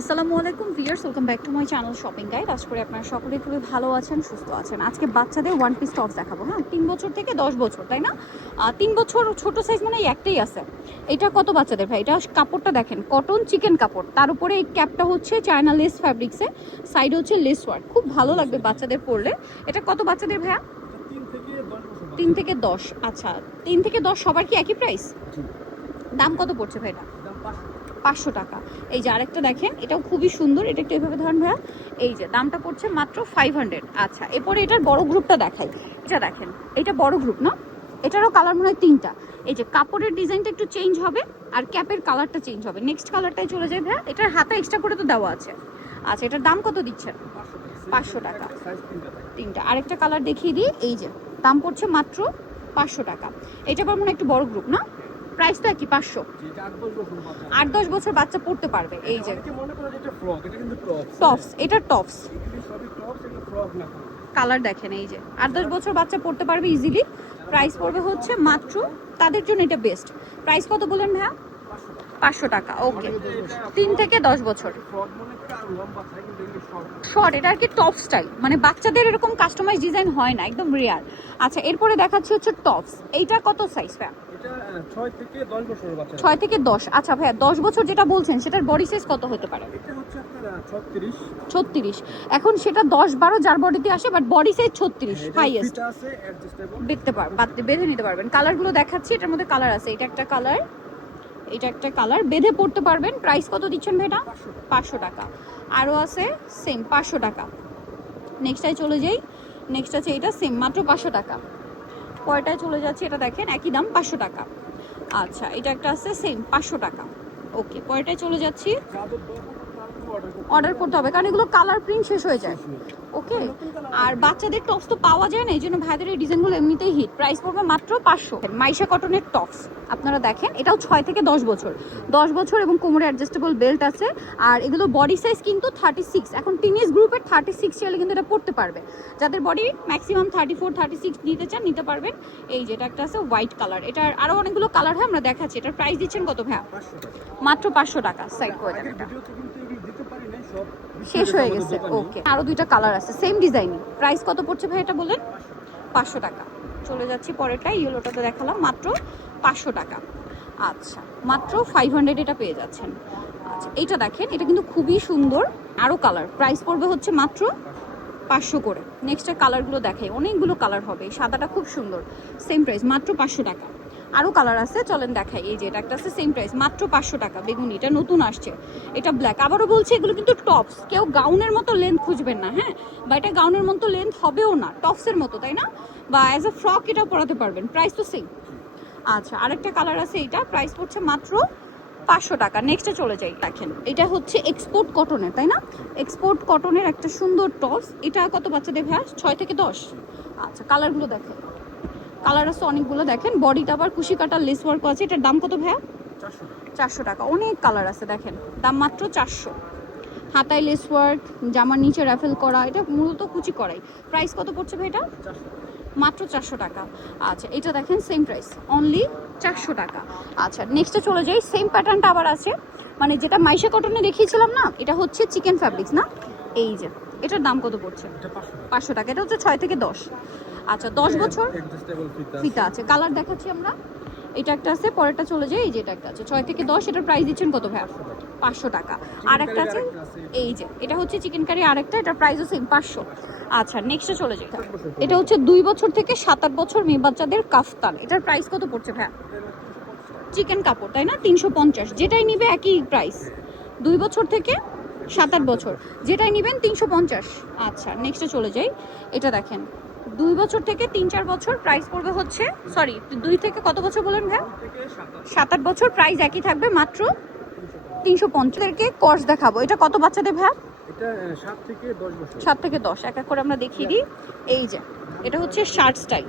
আসসালামু আলাইকুম viewers, welcome back to my channel shopping guide. আশা করি আপনারা সকলেই খুবই ভালো আছেন, সুস্থ আছেন। আজকে বাচ্চাদের ওয়ান পিস টপস দেখাবো। হ্যাঁ, 3 বছর থেকে 10 বছর, তাই না? 3 বছর ছোট সাইজ মানে একটাই আছে। এটা কত বাচ্চাদের ভাই? এটা কাপড়টা দেখেন, কটন চিকেন কাপড়, তার উপরে এই ক্যাপটা হচ্ছে চায়না লেস ফ্যাব্রিক্সে, সাইডে হচ্ছে লেস ওয়ার্ক। খুব ভালো লাগবে বাচ্চাদের পরলে। এটা কত বাচ্চাদের ভাইয়া? 3 থেকে 10। আচ্ছা, 3 থেকে 10 সবার কি একই প্রাইস? দাম কত পড়ছে ভাই? এটা 500 টাকা। এই যে আরেকটা দেখেন, এটাও খুবই সুন্দর। এটা একটু এভাবে ধরেন ভাইয়া। এই যে দামটা পড়ছে মাত্র 500। আচ্ছা, এরপরে এটার বড় গ্রুপটা দেখাই। এটা দেখেন, এটা বড় গ্রুপ না? এটারও কালার মনে হয় 3টা। এই যে কাপড়ের ডিজাইনটা একটু চেঞ্জ হবে আর ক্যাপের কালারটা চেঞ্জ হবে। নেক্সট কালারটাই চলে যায় ভাইয়া। এটার হাতে এক্সট্রা করে তো দেওয়া আছে। আচ্ছা, এটার দাম কত দিচ্ছেন? 500 টাকা। 3টা। আরেকটা কালার দেখিয়ে দিই। এই যে দাম পড়ছে মাত্র 500 টাকা। এটা আবার মনে হয় একটু বড় গ্রুপ না? প্রাইস তো একই 500। 8-10 বছর বাচ্চা পড়তে পারবে। এই যে টপস, এটা টপস কালার দেখেন। এই যে 8-10 বছর বাচ্চা পড়তে পারবে ইজিলি। প্রাইস পড়বে হচ্ছে মাত্র, তাদের জন্য এটা বেস্ট। প্রাইস কত বলেন ভাইয়া? 500 টাকা। ওকে, 3 থেকে 10 বছর। শর্ট, এটা আর কি টপ স্টাইল, মানে বাচ্চাদের এরকম কাস্টমাইজ ডিজাইন হয় না, একদম রেয়ার। আচ্ছা, এরপরে দেখাচ্ছি হচ্ছে টপস। এইটা কত সাইজ ভাইয়া? 6 থেকে 10। আচ্ছা ভাইয়া, 10 বছর যেটা বলছেন সেটার বডি সাইজ কত হতে পারে? 36। এখন সেটা 10-12 যার বডিতে আসে, বাট বডি সাইজ 36 হাইয়েস্ট। বেঁধে নিতে পারবেন। কালারগুলো দেখাচ্ছি, এটার মধ্যে কালার আছে। এটা একটা কালার, এটা একটা কালার, বেঁধে পড়তে পারবেন। প্রাইস কত দিচ্ছেন ভাইটা? 500 টাকা। আরও আছে সেম 500 টাকা। নেক্সটটায় চলে যাই। নেক্সট আছে এটা সেম মাত্র 500 টাকা। পরেরটায় চলে যাচ্ছে, এটা দেখেন একই দাম 500 টাকা। আচ্ছা, এটা একটা আছে সেম 500 টাকা। ওকে, পরেরটায় চলে যাচ্ছি। অর্ডার করতে হবে কারণ এগুলো কালার প্রিন্ট শেষ হয়ে যায়। ওকে, আর বাচ্চাদের টপস তো পাওয়া যায় না, এই জন্য ভাইদের এই ডিজাইনগুলো এমনিতেই হিট। প্রাইস পড়বে মাত্র 500। মাইশা কটনের টপস আপনারা দেখেন, এটাও 6 থেকে 10 বছর। 10 বছর এবং কোমরে অ্যাডজাস্টেবল বেল্ট আছে। আর এগুলো বডি সাইজ কিন্তু 36। এখন টিনেজ গ্রুপের 36 চাইলে কিন্তু এটা পড়তে পারবে। যাদের বডি ম্যাক্সিমাম 34-36 নিতে চান নিতে পারবেন। এই যে এটা একটা আছে হোয়াইট কালার, এটার আরও অনেকগুলো কালার হয়, আমরা দেখাচ্ছি। এটার প্রাইস দিচ্ছেন কত ভাইয়া? মাত্র 500 টাকা। সাইড করে দেন, এটা শেষ হয়ে গেছে। ওকে, আরো 2টা কালার আছে সেম ডিজাইনই। প্রাইস কত পড়ছে ভাই এটা বলেন? 500 টাকা। চলে যাচ্ছি পরেরটা, ইয়েলোটা তো দেখালাম, মাত্র 500 টাকা। আচ্ছা, মাত্র 500 এটা পেয়ে যাচ্ছেন। আচ্ছা, এইটা দেখেন, এটা কিন্তু খুবই সুন্দর, আরো কালার। প্রাইস পড়বে হচ্ছে মাত্র 500 করে। নেক্সটের কালারগুলো দেখাই, অনেকগুলো কালার হবে। সাদাটা খুব সুন্দর, সেম প্রাইস মাত্র 500 টাকা। আরও কালার আছে, চলেন দেখাই। এই যে এটা একটা আছে সেম প্রাইস মাত্র 500 টাকা। বেগুনি, এটা নতুন আসছে, এটা ব্ল্যাক। আবারও বলছি, এগুলো কিন্তু টপস, কেউ গাউনের মতো লেন্থ খুঁজবেন না। হ্যাঁ, বা এটা গাউনের মতো লেন্থ হবেও না, টপসের মতো, তাই না? বা অ্যাজ এ ফ্রক এটাও পরাতে পারবেন। প্রাইস তো সেম। আচ্ছা, আরেকটা কালার আছে, এটা প্রাইস পড়ছে মাত্র 500 টাকা। নেক্সটে চলে যাই। দেখেন, এটা হচ্ছে এক্সপোর্ট কটনের, তাই না? এক্সপোর্ট কটনের একটা সুন্দর টপস। এটা কত বাচ্চাদের ভাইয়া? 6 থেকে 10। আচ্ছা, কালারগুলো দেখেন, কালার আছে অনেকগুলো। দেখেন, বডিটা আবার কুশি কাটার লেস ওয়ার্ক আছে। এটার দাম কত ভাইয়া? 400 টাকা। অনেক কালার আছে, দেখেন দাম মাত্র 400। হাতায় লেস ওয়ার্ক, জামার নিচে র্যাফেল করা, এটা মূলত কুচি করাই। প্রাইস কত পড়ছে ভাই এটা? মাত্র 400 টাকা। আচ্ছা, এটা দেখেন সেম প্রাইস, অনলি 400 টাকা। আচ্ছা, নেক্সটে চলে যাই। সেম প্যাটার্নটা আবার আছে, মানে যেটা মাইশা কটনে দেখিয়েছিলাম না, এটা হচ্ছে চিকেন ফ্যাব্রিক্স না? এই যে এটার দাম কত পড়ছে? 500 টাকা। এটা হচ্ছে 6 থেকে 10। আচ্ছা, 10 বছর ফিতা আছে। কালার দেখাচ্ছি আমরা। এটা একটা আছে, পরেরটা চলে যায়। এই যে এটা একটা আছে 6 থেকে 10। এটার প্রাইস দিচ্ছেন কত ভাই? 500 টাকা। আর একটা আছে, এই যে এটা হচ্ছে চিকেন কারি আরেকটা, এটার প্রাইসও সেম 500। আচ্ছা, নেক্সটে চলে যাই। এটা হচ্ছে 2 বছর থেকে 7-8 বছর মেয়ে বাচ্চাদের কাফতান। এটার প্রাইস কত পড়ছে ভাই? চিকেন কাপড়, তাই না? 350। যেটাই নিবে একই প্রাইস। 2 বছর থেকে 7-8 বছর যেটাই নেবেন 350। আচ্ছা, নেক্সটে চলে যাই। এটা দেখেন, 2 বছর থেকে 3-4 বছর, প্রাইস পড়বে হচ্ছে, সরি 2 থেকে কত বছর বলেন ভাই? 7-8 বছর, প্রাইস একই থাকবে মাত্র 350। এরকে কোর্স দেখাবো। এটা কত বাচ্চাদের ভাই? এটা 7 থেকে 10 বছর। 7 থেকে 10। এক এক করে আমরা দেখিয়ে দিই। এই যে এটা হচ্ছে শার্ট স্টাইল।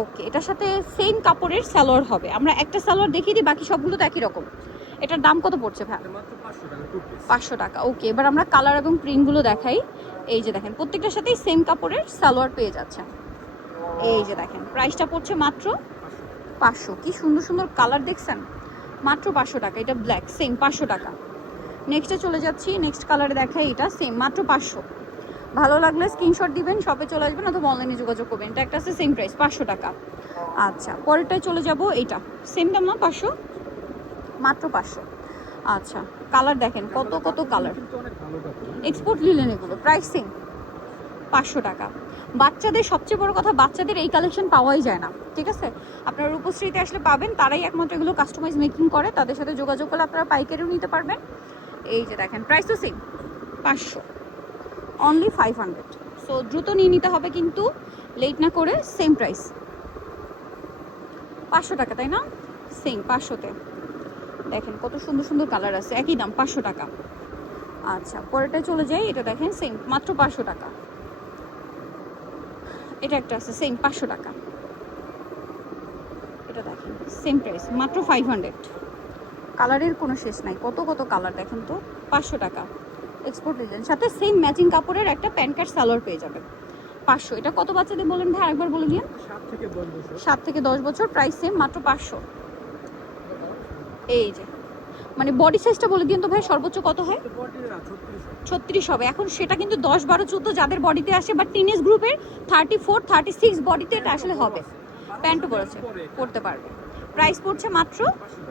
ওকে, এটার সাথে সেম কাপড়ের সালোয়ার হবে। আমরা একটা সালোয়ার দেখিয়ে দিই, বাকি সবগুলো তো একই রকম। এটার দাম কত পড়ছে ভাই? মাত্র 500 টাকা, 500 টাকা। ওকে, এবার আমরা কালার এবং প্রিন্টগুলো দেখাই। এই যে দেখেন, প্রত্যেকটার সাথেই সেম কাপড়ের সালোয়ার পেয়ে যাচ্ছেন। এই যে দেখেন, প্রাইসটা পড়ছে মাত্র 500। কি সুন্দর সুন্দর কালার দেখছেন, মাত্র 500 টাকা। এটা ব্ল্যাক, সেম 500 টাকা। নেক্সটে চলে যাচ্ছি, নেক্সট কালারে দেখাই, এটা সেম মাত্র 500। ভালো লাগলে স্ক্রিনশট দিবেন, শপে চলে আসবেন অথবা অনলাইনে যোগাযোগ করবেন। এটা একটা আছে সেম প্রাইস 500 টাকা। আচ্ছা পরেরটায় চলে যাব, এইটা সেম দাম না 500, মাত্র 500। আচ্ছা কালার দেখেন কত কত কালার, কিন্তু অনেক ভালো কাপড়। এক্সপোর্ট লিলেন এগুলো, প্রাইস সেম 500 টাকা। বাচ্চাদের সবচেয়ে বড় কথা, বাচ্চাদের এই কালেকশন পাওয়াই যায় না, ঠিক আছে? আপনারা রূপশ্রীতে আসলে পাবেন, তারাই একমাত্র এগুলো কাস্টমাইজ মেকিং করে, তাদের সাথে যোগাযোগ করলে আপনারা পাইকারিও নিতে পারবেন। এই যে দেখেন প্রাইস তো সেম 500, অনলি 500। সো দ্রুত নিয়ে নিতে হবে কিন্তু, লেট না করে। সেম প্রাইস 500 টাকা, তাই না? সেম 500-তে দেখেন কত সুন্দর সুন্দর কালার আছে, একই দাম 500 টাকা। আচ্ছা পরেরটায় চলে যাই, এটা দেখেন সেম মাত্র 500 টাকা। এটা একটা আছে সেম 500 টাকা, এটা দেখেন সেম প্রাইস মাত্র 500। কালারের কোনো শেষ নাই, কত কত কালার দেখেন তো। 500 টাকা এক্সপোর্ট ডিজাইন, সাথে সেম ম্যাচিং কাপড়ের একটা প্যান্ট কাট সালোয়ার পেয়ে যাবেন 500। এটা কত বাচ্চাদের বলেন ভাই, আরেকবার বলে দিন। 7 থেকে 10 বছর। 7 থেকে 10 বছর, প্রাইস সেম মাত্র 500। এই যে মানে বডি সাইজটা বলে দিন তো ভাই, সর্বোচ্চ কত হয়? 36 হবে এখন, সেটা কিন্তু 10, 12, 14 যাদের বডিতে আসে, বাট টিনেজ গ্রুপের 34, 36 বডিতে এটা আসলে হবে। প্যান্টও পরেছে, পরতে পারবে। প্রাইস পড়ছে মাত্র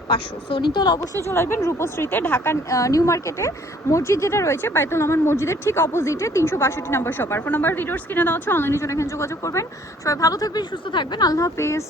500। সো নিতে হলে অবশ্যই চলে আসবেন রূপশ্রীতে, ঢাকা নিউ মার্কেটে মসজিদ যেটা রয়েছে বাইতুল আমান মসজিদের ঠিক অপোজিটে 362 নাম্বার শপ। আর ফোন নাম্বার ভিডিওর স্ক্রিনে দেওয়া হচ্ছে, অনলাইনে জন্য এখানে যোগাযোগ করবেন। সবাই ভালো থাকবেন, সুস্থ থাকবেন, আল্লাহ হাফেজ।